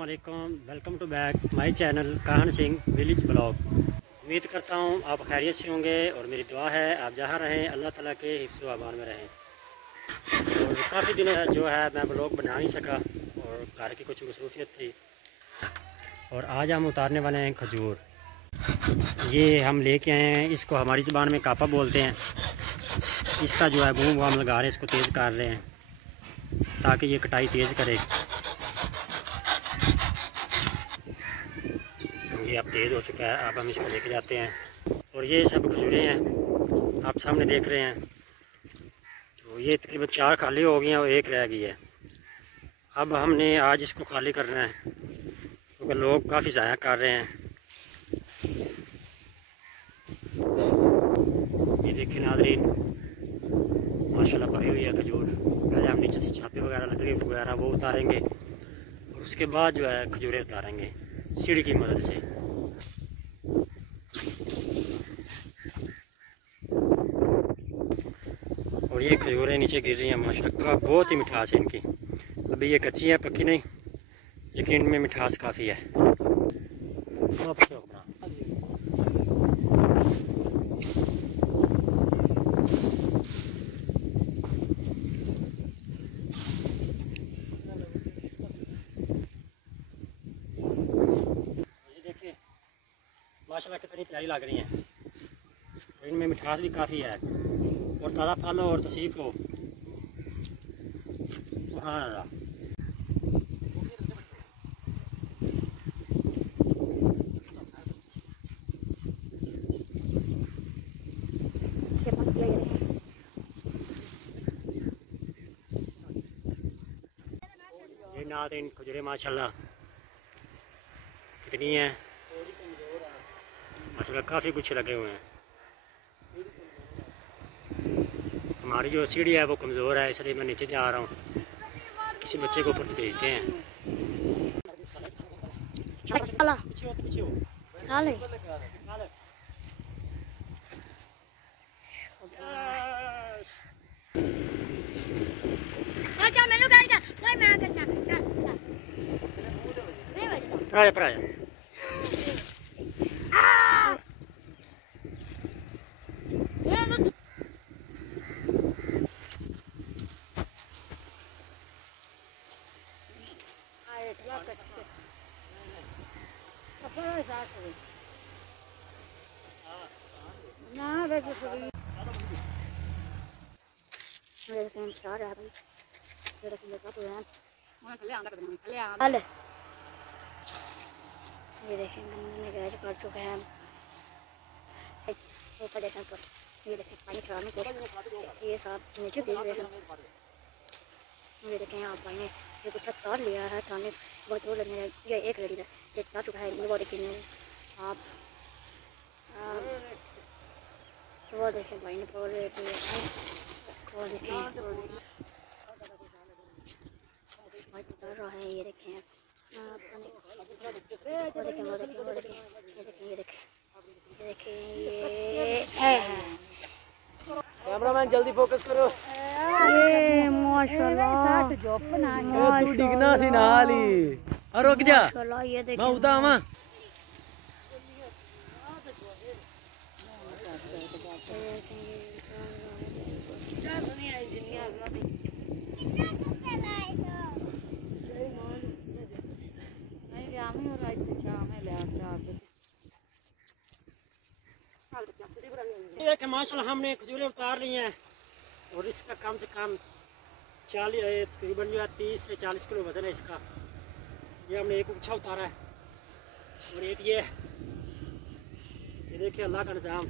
वालेकुम, welcome to back my channel Kahan Singh village vlog. उम्मीद करता हूँ आप खैरियत से होंगे और मेरी दुआ है आप जहाँ रहें अल्लाह ताला के हिफ्ज़ व अमान में रहें। और काफ़ी दिनों जो है मैं ब्लॉग बना नहीं सका और घर की कुछ मसरूफियत थी। और आज हम उतारने वाले हैं खजूर। ये हम लेके आए हैं, इसको हमारी ज़बान में कापा बोलते हैं। इसका जो है बूम हम लगा रहे हैं, इसको तेज़ कर रहे हैं ताकि ये कटाई तेज़ करे। ये अब तेज़ हो चुका है, अब हम इसको लेके जाते हैं। और ये सब खजूरें हैं आप सामने देख रहे हैं। तो ये तकरीबन 4 खाली हो गई हैं और 1 रह गई है। अब हमने आज इसको खाली करना है क्योंकि लोग काफ़ी ज़ाया कर रहे हैं। ये देखिए नाज़रीन, माशाल्लाह भरी हुई है खजूर। पहले हम नीचे से छापे वगैरह लकड़ी वगैरह वो उतारेंगे और उसके बाद जो है खजूरें उतारेंगे सीढ़ी की मदद से। और ये खजूरें नीचे गिर रही हैं माशाल्लाह, बहुत ही मिठास है इनकी। अभी ये कच्ची है, पक्की नहीं, लेकिन इनमें मिठास काफ़ी है। ये देखिए माशाल्लाह कितनी प्यारी लग रही हैं। और इनमें मिठास भी काफ़ी है और ताज़ा फल हो और तसीफ हो। हाँ, ये नाज़रीन खजूरें माशाल्लाह कितनी हैं, माशाल्लाह काफ़ी कुछ लगे हुए हैं। हमारी जो सीढ़ी है वो कमज़ोर है, इसलिए मैं नीचे जा रहा हूँ। किसी बच्चे को ऊपर भेजते हैं। ये देखें हमने गैस कर चुके हैं। ऊपर देखें पर ये देखें पानी चढ़ाने को ये सब नीचे भेज रहे हैं। ये देखें यहाँ पानी ने ये कुछ तार लिया है, थाने बहुत दूर लगने ये एक रेडी है, ये जा चुका है। वो देखें आप वो देखें भाई ने बोल रहे थे, वो देखें उतर रहा है। ये देखें वो देखें वो देखें वो देखें ये देखें ये देखें ये देखें ये कैमरामैन जल्दी फोकस करो। ये माशाल्लाह तू डिगना सी नाल ही और रुक जा, ये देखें मैं उदा आवा। ये माशाल्लाह हमने खजूरें उतार ली हैं और इसका कम से कम 40 तकरीबन जो है 30 से 40 किलो वजन है इसका। ये हमने एक गुच्छा उतारा है और एक ये देखिए अल्लाह का निज़ाम।